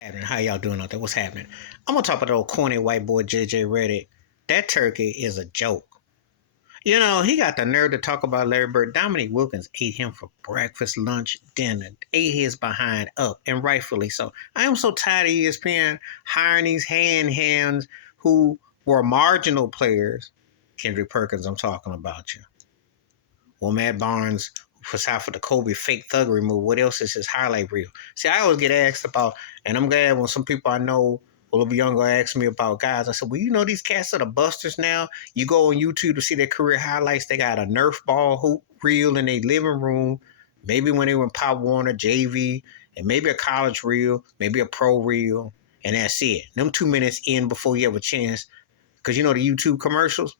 Happening? How y'all doing out there? What's happening? I'm gonna talk about the old corny white boy JJ Redick. That turkey is a joke. He got the nerve to talk about Larry Bird. Dominique Wilkins ate him for breakfast, lunch, dinner, ate his behind up, and rightfully so. I am so tired of ESPN hiring these hands who were marginal players. Kendrick Perkins, I'm talking about you. Well, Matt Barnes was out for the Kobe fake thuggery move. What else is his highlight reel? See, I always get asked about, and I'm glad when some people I know a little bit younger ask me about guys. I said, well, these cats are the busters now. You go on YouTube to see their career highlights. They got a Nerf ball hoop reel in their living room. Maybe when they were in Pop Warner, JV, and maybe a college reel, maybe a pro reel, and that's it. Them 2 minutes in before you have a chance. Because the YouTube commercials,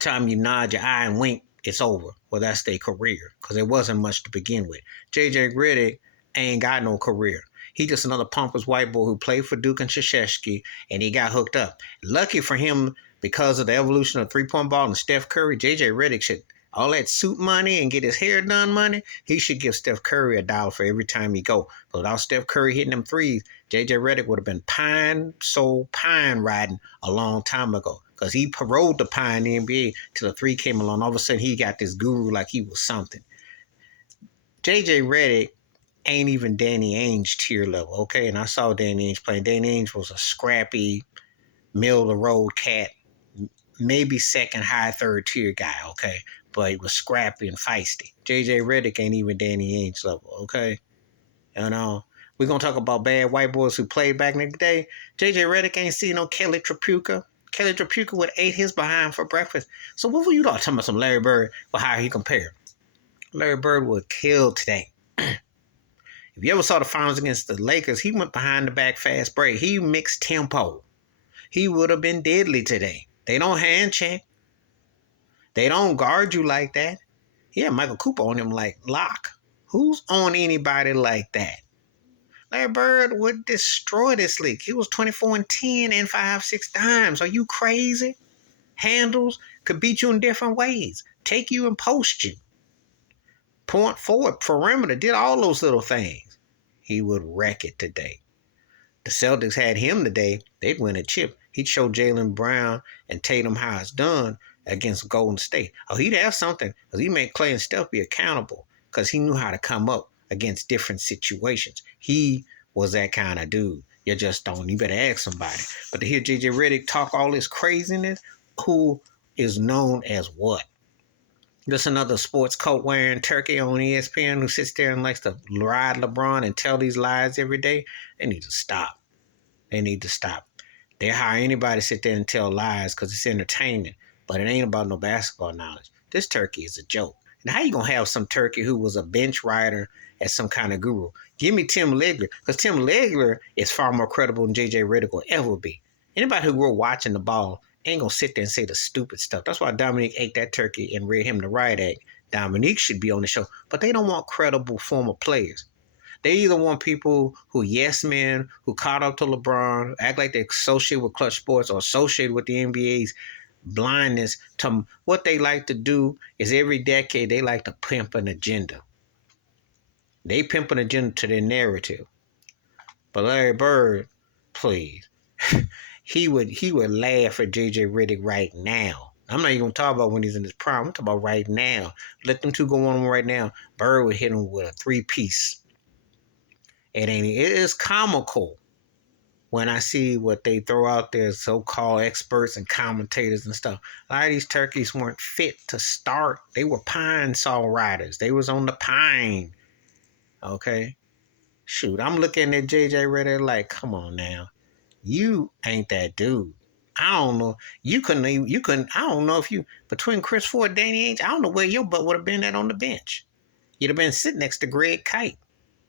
time you nod your eye and wink, it's over. Well, that's their career because it wasn't much to begin with. JJ Redick ain't got no career. He just another pompous white boy who played for Duke and Krzyzewski, and he got hooked up. Lucky for him, because of the evolution of three-point ball and Steph Curry, JJ Redick should, all that suit money and get his hair done money, he should give Steph Curry $1 for every time he go. But without Steph Curry hitting them threes, JJ Redick would have been pine riding a long time ago. Because he paroled the pine in the NBA till the three came along. All of a sudden, he got this guru like he was something. JJ Redick ain't even Danny Ainge tier level, okay? And I saw Danny Ainge playing. Danny Ainge was a scrappy, middle-of-the-road cat, maybe second, high, third tier guy, okay? But he was scrappy and feisty. JJ Redick ain't even Danny Ainge level, okay? We're going to talk about bad white boys who played back in the day. JJ Redick ain't seen no Kelly Tripucka. Kelly Tripucka would ate his behind for breakfast. So what were you talking about some Larry Bird for how he compared? Larry Bird would kill today. If you ever saw the finals against the Lakers, he went behind the back fast break. He mixed tempo. He would have been deadly today. They don't hand check. They don't guard you like that. Yeah, Michael Cooper on him like lock. Who's on anybody like that? Larry Bird would destroy this league. He was 24-10 and 5-6 dimes. Are you crazy? Handles could beat you in different ways. Take you and post you. Point forward, perimeter, did all those little things. He would wreck it today. The Celtics had him today. They'd win a chip. He'd show Jaylen Brown and Tatum how it's done against Golden State. Oh, he'd have something because he made Clay and Steph be accountable because he knew how to come up against different situations. He was that kind of dude. You just don't. You better ask somebody. But to hear JJ Redick talk all this craziness, who is known as what? Just another sports coat wearing turkey on ESPN who sits there and likes to ride LeBron and tell these lies every day. They need to stop. They need to stop. They hire anybody to sit there and tell lies because it's entertainment. But it ain't about no basketball knowledge. This turkey is a joke. And how you going to have some turkey who was a bench rider as some kind of guru? Give me Tim Legler, because Tim Legler is far more credible than JJ Redick will ever be. Anybody who grew up watching the ball ain't going to sit there and say the stupid stuff. That's why Dominique ate that turkey and read him the right act. Dominique should be on the show. But they don't want credible former players. They either want people who yes men, who caught up to LeBron, act like they associate with Clutch Sports or associated with the NBA's blindness to what they like to do is every decade they like to pimp an agenda. They pimp an agenda to their narrative. But Larry Bird, please, he would laugh at JJ Redick right now. I'm not even going to talk about when he's in his prime. I'm talking about right now. Let them two go on right now. Bird would hit him with a three-piece. It is comical when I see what they throw out there, so-called experts and commentators and stuff. A lot of these turkeys weren't fit to start. They were pine saw riders. They was on the pine. Okay? Shoot, I'm looking at JJ Redick like, come on now. You ain't that dude. I don't know. You couldn't, I don't know if you, between Chris Ford and Danny Ainge, I don't know where your butt would have been at on the bench. You'd have been sitting next to Greg Kite.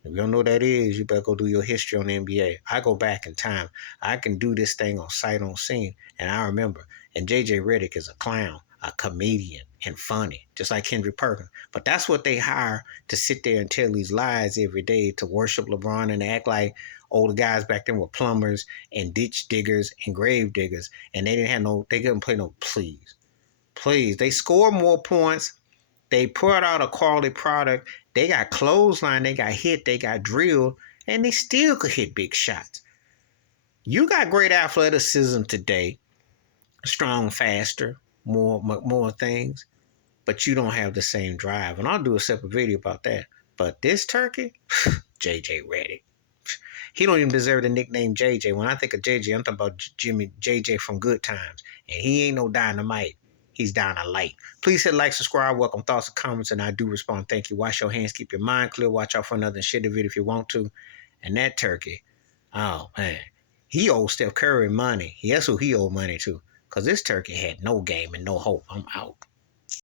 If you don't know what that is, you better go do your history on the NBA. I go back in time. I can do this thing on sight unseen, and I remember. And JJ Redick is a clown, a comedian, and funny, just like Kendrick Perkins. But that's what they hire to sit there and tell these lies every day, to worship LeBron and act like older guys back then were plumbers and ditch diggers and grave diggers, and they couldn't play no please. Please, they score more points. They put out a quality product. They got clothesline, they got hit, they got drilled, and they still could hit big shots. You got great athleticism today, strong, faster, more things, but you don't have the same drive. And I'll do a separate video about that. But this turkey, JJ Redick, he don't even deserve the nickname JJ. When I think of JJ, I'm talking about Jimmy JJ from Good Times. And he ain't no dynamite. He's dynamite. Please hit like, subscribe, welcome thoughts and comments, and I do respond. Thank you. Wash your hands, keep your mind clear. Watch out for another shitty video if you want to. And that turkey, oh man, he owed Steph Curry money. That's who he owed money to. Because this turkey had no game and no hope. I'm out.